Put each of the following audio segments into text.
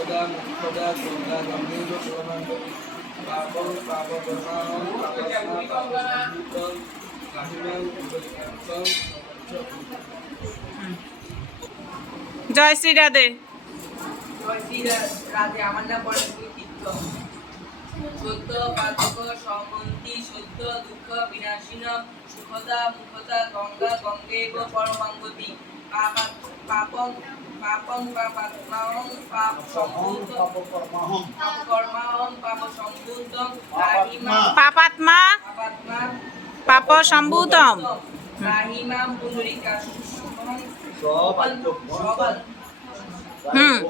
মুখ্যদা মুখ্যদা গঙ্গা গঙ্গেব পরমাঙ্গতি পাপং পাপকর্মাহং পাপস্মা পাপসম্ভূতং গাহিমাং উপরিকান্তং। জয় শ্রী রাধে। জয় শ্রী রাধে। আমার নাম পরমেশ্বর চিত্ত। সত্য পাতক সমন্তি সত্য দুঃখ বিনাশিন সুখদা মুখদা গঙ্গা গঙ্গেব পরমাঙ্গতি পাপং পাপং পাপাত্মাহং পাপ সম্ভূতং কর্মাহং পাপ সম্ভূতং পাপাত্মা পাপাত্মা পাপ সম্ভূতম। রাহিমাম পুনরিকাশং সবাল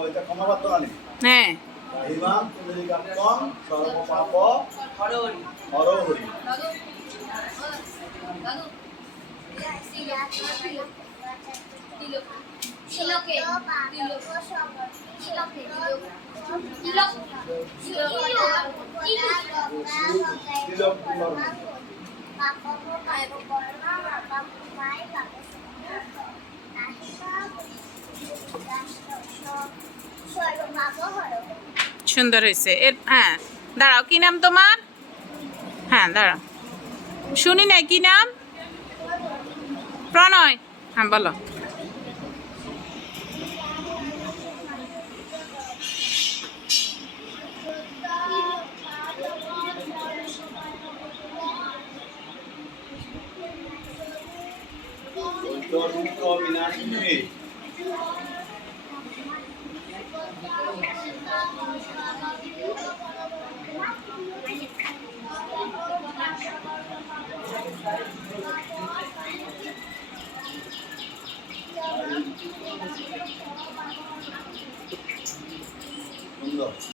এটা ক্ষমাবাদ নেই। হ্যাঁ, রাহিমাম পুনরিকান্তং সর্বপাপ হরহরি। হরহরি। সুন্দর হয়েছে। এর হ্যাঁ, দাঁড়াও, কি নাম তোমার? হ্যাঁ দাঁড়াও, শুনি নাই, কি নাম? প্রণয়। হ্যাঁ বলো। দুঃখ বিনাশিনী সুন্দর।